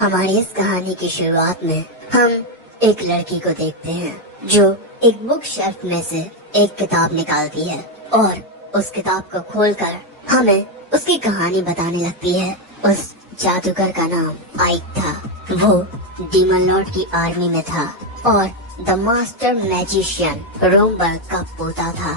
हमारी इस कहानी की शुरुआत में हम एक लड़की को देखते हैं जो एक बुक शेल्फ में से एक किताब निकालती है और उस किताब को खोलकर हमें उसकी कहानी बताने लगती है। उस जादूगर का नाम आइक था। वो डीमन लॉर्ड की आर्मी में था और द मास्टर मैजिशियन रोमबर्ग का पोता था।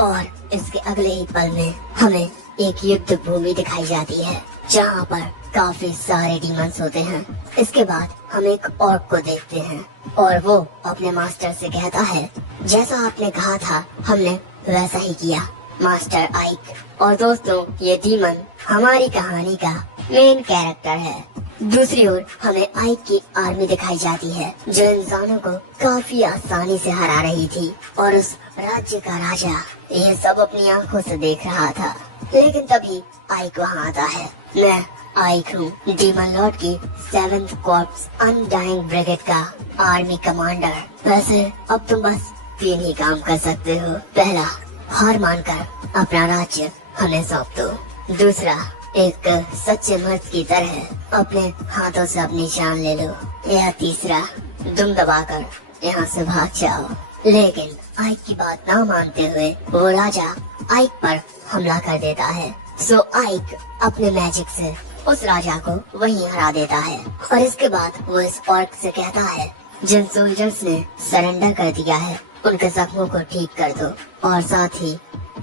और इसके अगले ही पल में हमें एक युद्ध भूमि दिखाई जाती है जहाँ पर काफी सारे डीमंस होते हैं। इसके बाद हम एक ऑर्क को देखते हैं और वो अपने मास्टर से कहता है, जैसा आपने कहा था हमने वैसा ही किया मास्टर आइक। और दोस्तों, ये डीमन हमारी कहानी का मेन कैरेक्टर है। दूसरी ओर हमें आइक की आर्मी दिखाई जाती है जो इंसानों को काफी आसानी से हरा रही थी और उस राज्य का राजा ये सब अपनी आंखों से देख रहा था। लेकिन तभी आइक वहाँ आता है। मैं आइक हूँ, डीमन लॉर्ड की 7th कॉर्प्स अनडाइंग ब्रिगेड का आर्मी कमांडर। वैसे अब तुम बस 3 ही काम कर सकते हो। पहला, हार मानकर अपना राज्य हमें सौंप दो। दूसरा, एक सच्चे मर्द की तरह अपने हाथों से अपनी जान ले लो। या तीसरा, दुम दबाकर यहाँ से भाग जाओ। लेकिन आइक की बात ना मानते हुए वो राजा आइक पर हमला कर देता है। सो आइक अपने मैजिक से उस राजा को वहीं हरा देता है और इसके बाद वो इस ऑर्क से कहता है, जिन सोल्जर्स ने सरेंडर कर दिया है उनके जख्मों को ठीक कर दो और साथ ही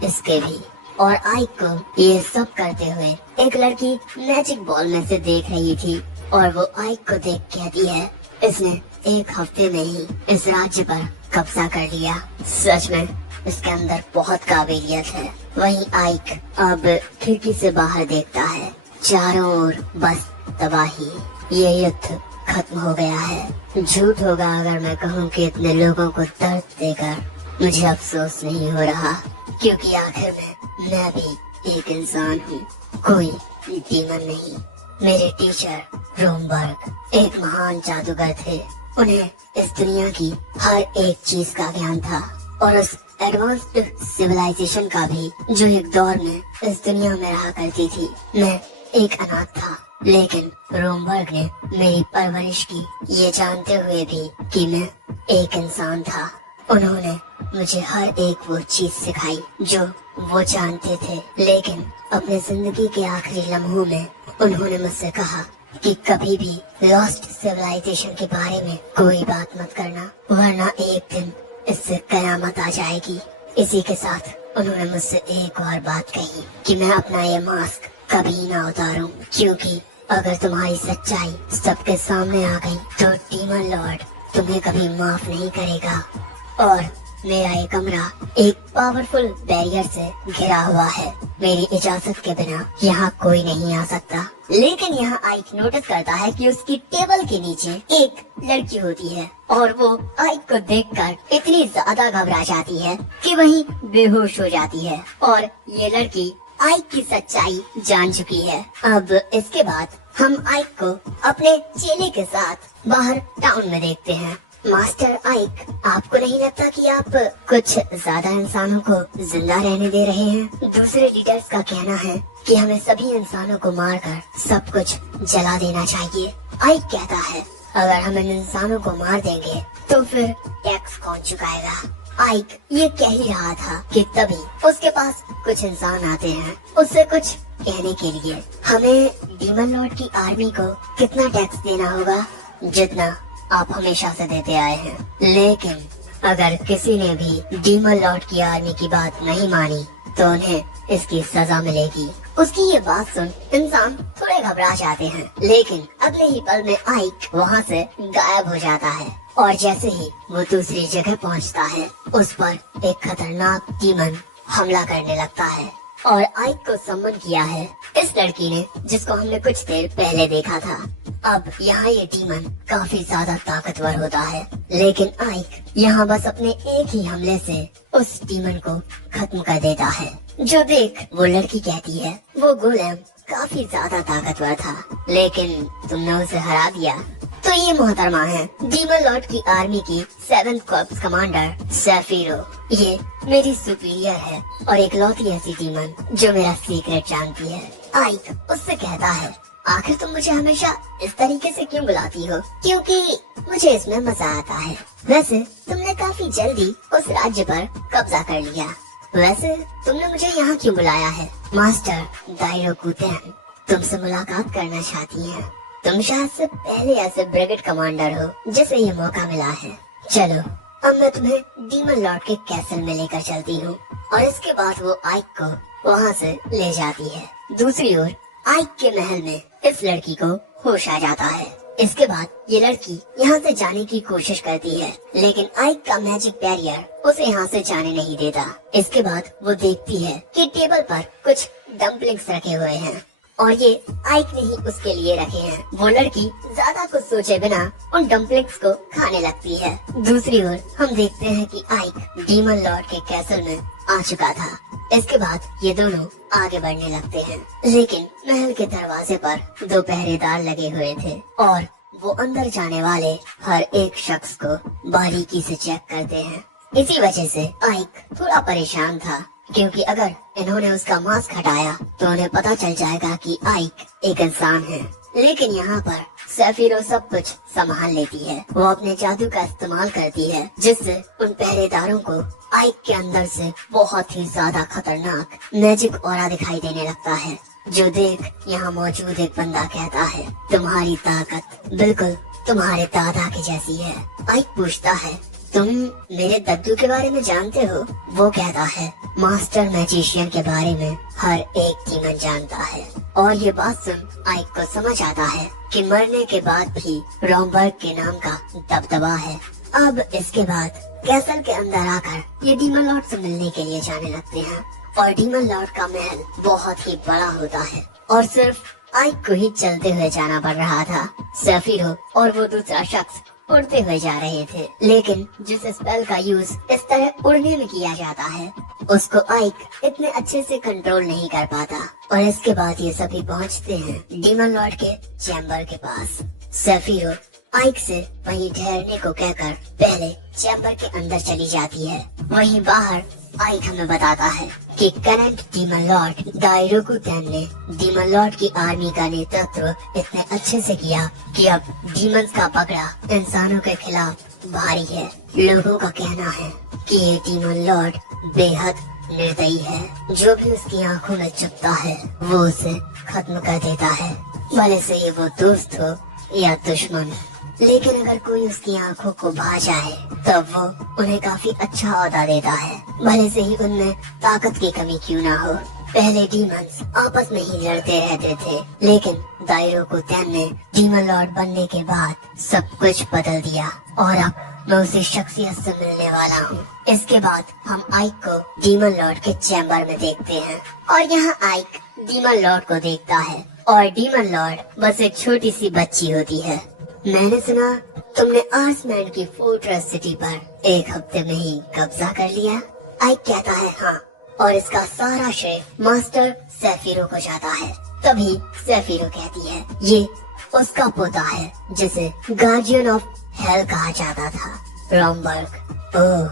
इसके भी। और आइक को ये सब करते हुए एक लड़की मैजिक बॉल में से देख रही थी और वो आइक को देख कहती है, इसने 1 हफ्ते में ही इस राज्य पर कब्जा कर लिया। सच में इसके अंदर बहुत काबिलियत है। वहीं आइक अब खिड़की से बाहर देखता है, चारों ओर बस तबाही। ये युद्ध खत्म हो गया है। झूठ होगा अगर मैं कहूँ कि इतने लोगों को दर्द देकर मुझे अफसोस नहीं हो रहा, क्योंकि आखिर में मैं भी एक इंसान हूँ, कोई डीमन नहीं। मेरे टीचर रोमबर्ग एक महान जादूगर थे। उन्हें इस दुनिया की हर एक चीज का ज्ञान था और उस एडवांस्ड सिविलाइजेशन का भी जो एक दौर में इस दुनिया में रहा करती थी। मैं एक अनाथ था, लेकिन रोमबर्ग ने मेरी परवरिश की, ये जानते हुए भी कि मैं एक इंसान था। उन्होंने मुझे हर एक वो चीज सिखाई जो वो जानते थे। लेकिन अपने जिंदगी के आखिरी लम्हों में उन्होंने मुझसे कहा कि कभी भी लॉस्ट सिविलाइजेशन के बारे में कोई बात मत करना, वरना एक दिन इससे कयामत आ जाएगी। इसी के साथ उन्होंने मुझसे एक और बात कही कि मैं अपना ये मास्क कभी ना उतारूं, क्योंकि अगर तुम्हारी सच्चाई सबके सामने आ गई तो डीमन लॉर्ड तुम्हें कभी माफ नहीं करेगा। और मेरा ये कमरा एक पावरफुल बैरियर से घिरा हुआ है। मेरी इजाजत के बिना यहाँ कोई नहीं आ सकता। लेकिन यहाँ आइक नोटिस करता है कि उसकी टेबल के नीचे एक लड़की होती है और वो आइक को देखकर इतनी ज्यादा घबरा जाती है कि वहीं बेहोश हो जाती है। और ये लड़की आइक की सच्चाई जान चुकी है। अब इसके बाद हम आइक को अपने चेले के साथ बाहर टाउन में देखते हैं। मास्टर आइक, आपको नहीं लगता कि आप कुछ ज्यादा इंसानों को जिंदा रहने दे रहे हैं? दूसरे लीडर्स का कहना है कि हमें सभी इंसानों को मारकर सब कुछ जला देना चाहिए। आइक कहता है, अगर हम इन इंसानों को मार देंगे तो फिर टैक्स कौन चुकाएगा? आइक ये कह ही रहा था कि तभी उसके पास कुछ इंसान आते हैं उससे कुछ कहने के लिए। हमें डीमन लॉर्ड की आर्मी को कितना टैक्स देना होगा? जितना आप हमेशा से देते आए हैं। लेकिन अगर किसी ने भी डीमन लॉर्ड की आर्मी की बात नहीं मानी तो उन्हें इसकी सजा मिलेगी। उसकी ये बात सुन इंसान थोड़े घबरा जाते हैं, लेकिन अगले ही पल में आइक वहाँ से गायब हो जाता है और जैसे ही वो दूसरी जगह पहुँचता है उस पर एक खतरनाक डीमन हमला करने लगता है। और आइक को सम्मन किया है इस लड़की ने जिसको हमने कुछ देर पहले देखा था। अब यहाँ ये डीमन काफी ज्यादा ताकतवर होता है, लेकिन आइक यहाँ बस अपने एक ही हमले से उस डीमन को खत्म कर देता है। जो देख वो लड़की कहती है, वो गोलेम काफी ज्यादा ताकतवर था, लेकिन तुमने उसे हरा दिया। तो ये मोहतरमा है डीमन लॉर्ड की आर्मी की 7th कॉर्प्स कमांडर सेफीरो। ये मेरी सुपीरियर है और एक लौती ऐसी डीमन जो मेरा सीक्रेट जानती है। आइक उससे कहता है, आखिर तुम मुझे हमेशा इस तरीके से क्यों बुलाती हो? क्योंकि मुझे इसमें मजा आता है। वैसे तुमने काफी जल्दी उस राज्य पर कब्जा कर लिया। वैसे तुमने मुझे यहाँ क्यों बुलाया है? मास्टर दाइरोकू तेन तुमसे मुलाकात करना चाहती है। तुम शायद से पहले ऐसे ब्रिगेड कमांडर हो जिसे ये मौका मिला है। चलो अब मैं तुम्हें डीमन लॉर्ड के कैसल में लेकर चलती हूँ और इसके बाद वो आइक को वहाँ से ले जाती है। दूसरी ओर आइक के महल में इस लड़की को होश आ जाता है। इसके बाद ये लड़की यहाँ से जाने की कोशिश करती है, लेकिन आइक का मैजिक बैरियर उसे यहाँ से जाने नहीं देता। इसके बाद वो देखती है कि टेबल पर कुछ डम्पलिंग्स रखे हुए हैं और ये आइक ने ही उसके लिए रखे हैं। वो लड़की ज्यादा कुछ सोचे बिना उन डम्पलिंग्स को खाने लगती है। दूसरी ओर हम देखते हैं कि आइक डीमन लॉर्ड के कैसल में आ चुका था। इसके बाद ये दोनों आगे बढ़ने लगते हैं, लेकिन महल के दरवाजे पर 2 पहरेदार लगे हुए थे और वो अंदर जाने वाले हर एक शख्स को बारीकी से चेक करते हैं। इसी वजह से आइक थोड़ा परेशान था, क्योंकि अगर इन्होंने उसका मास्क हटाया तो उन्हें पता चल जाएगा कि आइक एक इंसान है। लेकिन यहाँ पर सेफिरो सब कुछ संभाल लेती है। वो अपने जादू का इस्तेमाल करती है, जिससे उन पहरेदारों को आइक के अंदर से बहुत ही ज्यादा खतरनाक मैजिक ऑरा दिखाई देने लगता है, जो देख यहाँ मौजूद एक बंदा कहता है, तुम्हारी ताकत बिल्कुल तुम्हारे दादा की जैसी है। आइक पूछता है, तुम मेरे दद्दू के बारे में जानते हो? वो कहता है, मास्टर मैजिशियन के बारे में हर एक डीमन जानता है। और ये बात सुन आइक को समझ आता है कि मरने के बाद भी रॉमबर्ग के नाम का दबदबा है। अब इसके बाद कैसल के अंदर आकर ये डीमन लॉर्ड से मिलने के लिए जाने लगते हैं और डीमन लॉर्ड का महल बहुत ही बड़ा होता है और सिर्फ आइक को ही चलते हुए जाना पड़ रहा था। सेफिरो और वो दूसरा शख्स उड़ते हुए जा रहे थे, लेकिन जिस स्पेल का यूज इस तरह उड़ने में किया जाता है उसको आइक इतने अच्छे से कंट्रोल नहीं कर पाता। और इसके बाद ये सभी पहुंचते हैं डीमन लॉर्ड के चैम्बर के पास। सेफिरो आइक से वहीं ठहरने को कहकर पहले चैम्बर के अंदर चली जाती है। वहीं बाहर आइक हमें बताता है कि करंट डीमन लॉर्ड दाइरोकू तेन ने डीमन लॉर्ड की आर्मी का नेतृत्व इतने अच्छे से किया कि अब डीमंस का पकड़ा इंसानों के खिलाफ भारी है। लोगों का कहना है कि ये डीमन लॉर्ड बेहद निर्दयी है। जो भी उसकी आंखों में चुभता है वो उसे खत्म कर देता है, भले से ये वो दोस्त हो या दुश्मन। लेकिन अगर कोई उसकी आंखों को भा जाए तब वो उन्हें काफी अच्छा औहदा देता है, भले से ही उनमें ताकत की कमी क्यों ना हो। पहले डीमंस आपस में ही लड़ते रहते थे, लेकिन दाइरोकू तेन ने डीमन लॉर्ड बनने के बाद सब कुछ बदल दिया और अब मैं उसी शख्सियत से मिलने वाला हूँ। इसके बाद हम आइक को डीमन लॉर्ड के चैम्बर में देखते हैं और यहाँ आइक डीमन लॉर्ड को देखता है और डीमन लॉर्ड बस एक छोटी सी बच्ची होती है। मैंने सुना तुमने आर्समैन की फोर्ट्रेस सिटी पर 1 हफ्ते में ही कब्जा कर लिया। आइक कहता है हाँ, और इसका सारा श्रेय मास्टर सेफिरो को जाता है। तभी सेफिरो कहती है, ये उसका पोता है जिसे गार्जियन ऑफ हेल कहा जाता था, रॉमबर्ग। ओह,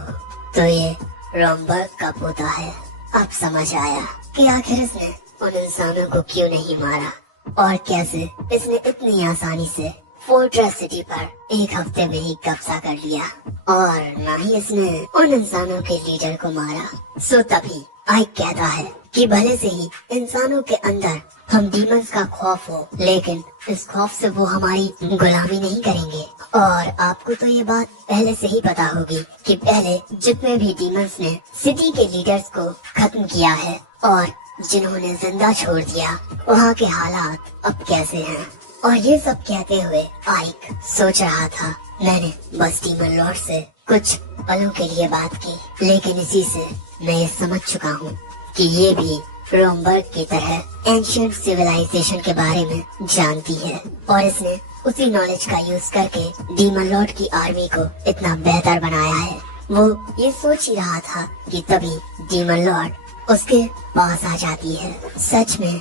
तो ये रॉमबर्ग का पोता है। अब समझ आया कि आखिर इसने उन इंसानों को क्यों नहीं मारा और कैसे इसने इतनी आसानी से फोर्ट्रेस सिटी पर 1 हफ्ते में ही कब्जा कर लिया, और न ही इसने उन इंसानों के लीडर को मारा। सो तभी आइक कहता है कि भले से ही इंसानों के अंदर हम डीमंस का खौफ हो, लेकिन इस खौफ से वो हमारी गुलामी नहीं करेंगे। और आपको तो ये बात पहले से ही पता होगी कि पहले जितने भी डीमंस ने सिटी के लीडर्स को खत्म किया है और जिन्होंने जिंदा छोड़ दिया, वहाँ के हालात अब कैसे हैं। और ये सब कहते हुए आइक सोच रहा था, मैंने बस डीमन लॉर्ड से कुछ पलों के लिए बात की, लेकिन इसी से मैं ये समझ चुका हूँ कि ये भी रॉमबर्ग की तरह एंशिएंट सिविलाइजेशन के बारे में जानती है और इसने उसी नॉलेज का यूज करके डीमन लॉर्ड की आर्मी को इतना बेहतर बनाया है। वो ये सोच ही रहा था कि तभी डीमन लॉर्ड उसके पास आ जाती है। सच में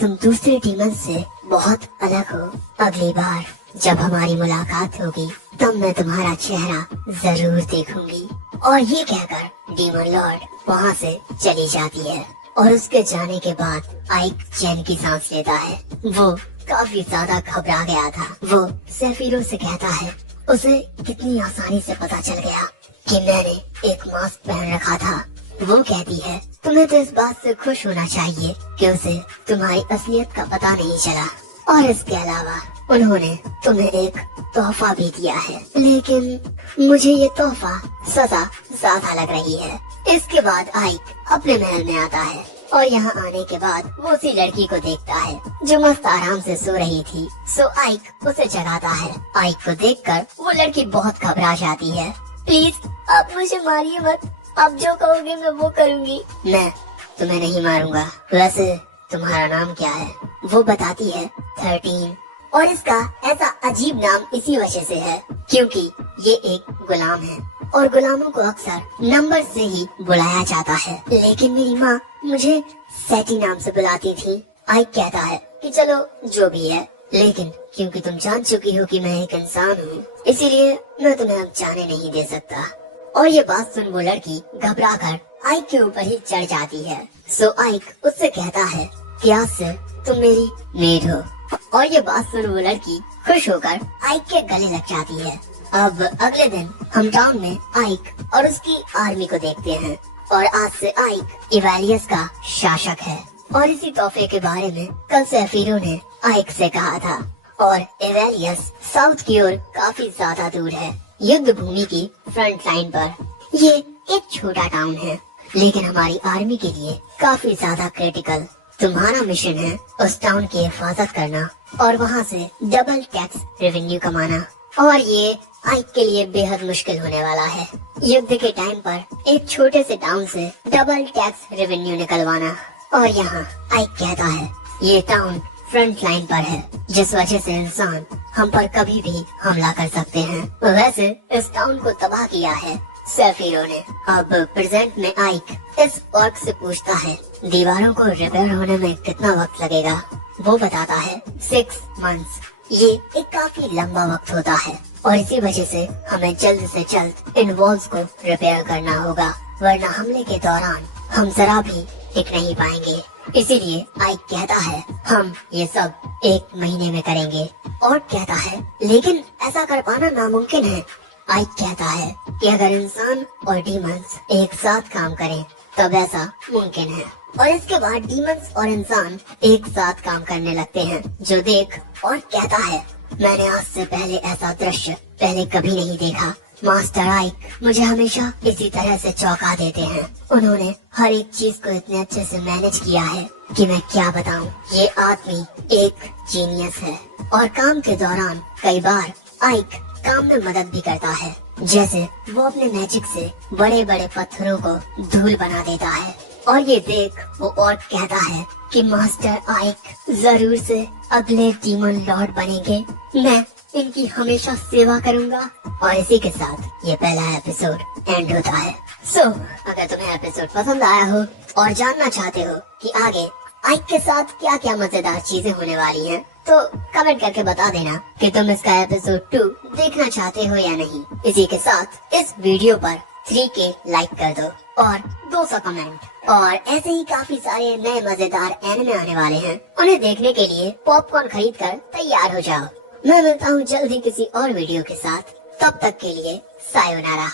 तुम दूसरे डीमन से बहुत अलग हो। अगली बार जब हमारी मुलाकात होगी तब मैं तुम्हारा चेहरा जरूर देखूंगी। और ये कहकर डीमन लॉर्ड वहाँ से चली जाती है और उसके जाने के बाद आइक चैन की सांस लेता है। वो काफी ज्यादा घबरा गया था। वो सेफिरो से कहता है उसे कितनी आसानी से पता चल गया कि मैंने एक मास्क पहन रखा था। वो कहती है तुम्हें तो इस बात से खुश होना चाहिए कि उसे तुम्हारी असलियत का पता नहीं चला, और इसके अलावा उन्होंने तुम्हें एक तोहफा भी दिया है, लेकिन मुझे ये तोहफा सजा ज्यादा लग रही है। इसके बाद आइक अपने महल में आता है और यहाँ आने के बाद वो उसी लड़की को देखता है जो मस्त आराम से सो रही थी। सो आइक उसे जगाता है। आइक को देखकर वो लड़की बहुत घबरा जाती है। प्लीज आप मुझे मारिए मत, आप जो कहोगे मैं वो करूँगी। मैं तुम्हें नहीं मारूंगा। वैसे तुम्हारा नाम क्या है? वो बताती है 13, और इसका ऐसा अजीब नाम इसी वजह से है क्योंकि ये एक गुलाम है और गुलामों को अक्सर नंबर से ही बुलाया जाता है। लेकिन मेरी माँ मुझे सैटी नाम से बुलाती थी। आइक कहता है कि चलो जो भी है, लेकिन क्योंकि तुम जान चुकी हो कि मैं एक इंसान हूँ, इसीलिए मैं तुम्हें अब जाने नहीं दे सकता। और ये बात सुन वो लड़की घबरा कर आइक के ऊपर ही चढ़ जाती है। सो आइक उससे कहता है कि आज से तुम मेरी मेड हो। और ये बात सुन वो लड़की खुश होकर आइक के गले लग जाती है। अब अगले दिन हम टाउन में आइक और उसकी आर्मी को देखते हैं, और आज से आइक इवेलियस का शासक है। और इसी तोहफे के बारे में कल सेफिरो ने आइक से कहा था। और इवेलियस साउथ की ओर काफी ज्यादा दूर है, युद्ध भूमि की फ्रंट लाइन पर। ये एक छोटा टाउन है, लेकिन हमारी आर्मी के लिए काफी ज्यादा क्रिटिकल। तुम्हारा मिशन है उस टाउन की हिफाजत करना और वहाँ से डबल टैक्स रेवेन्यू कमाना, और ये आइक के लिए बेहद मुश्किल होने वाला है। युद्ध के टाइम पर एक छोटे से टाउन से डबल टैक्स रेवेन्यू निकलवाना। और यहाँ आइक कहता है ये टाउन फ्रंट लाइन पर है, जिस वजह से इंसान हम पर कभी भी हमला कर सकते हैं। वैसे इस टाउन को तबाह किया है सेफिरो ने। अब प्रेजेंट में आइक इस ऑर्क से पूछता है दीवारों को रिपेयर होने में कितना वक्त लगेगा। वो बताता है 6 मंथ्स। ये एक काफी लंबा वक्त होता है और इसी वजह से हमें जल्द से जल्द इन वॉल्स को रिपेयर करना होगा, वरना हमले के दौरान हम जरा भी टिक नहीं पाएंगे। इसीलिए आइक कहता है हम ये सब 1 महीने में करेंगे। और कहता है लेकिन ऐसा कर पाना नामुमकिन है। आइक कहता है कि अगर इंसान और डीमंस एक साथ काम करें तब ऐसा मुमकिन है। और इसके बाद डीमंस और इंसान एक साथ काम करने लगते हैं, जो देख और कहता है मैंने आज से पहले ऐसा दृश्य पहले कभी नहीं देखा। मास्टर आइक मुझे हमेशा इसी तरह से चौंका देते हैं। उन्होंने हर एक चीज को इतने अच्छे से मैनेज किया है कि मैं क्या बताऊं। ये आदमी एक जीनियस है। और काम के दौरान कई बार आइक काम में मदद भी करता है, जैसे वो अपने मैजिक से बड़े बड़े पत्थरों को धूल बना देता है। और ये देख वो और कहता है कि मास्टर आइक जरूर से अगले डीमन लॉर्ड बनेंगे। मैं इनकी हमेशा सेवा करूंगा। और इसी के साथ ये पहला एपिसोड एंड होता है। अगर तुम्हें एपिसोड पसंद आया हो और जानना चाहते हो कि आगे आइक के साथ क्या क्या मजेदार चीजें होने वाली हैं, तो कमेंट करके बता देना कि तुम इसका एपिसोड 2 देखना चाहते हो या नहीं। इसी के साथ इस वीडियो पर 3K लाइक कर दो और 200 कमेंट। और ऐसे ही काफी सारे नए मजेदार एनिमे आने वाले हैं, उन्हें देखने के लिए पॉपकॉर्न खरीद कर तैयार हो जाओ। मैं मिलता हूँ जल्द ही किसी और वीडियो के साथ। तब तक के लिए सायोनारा।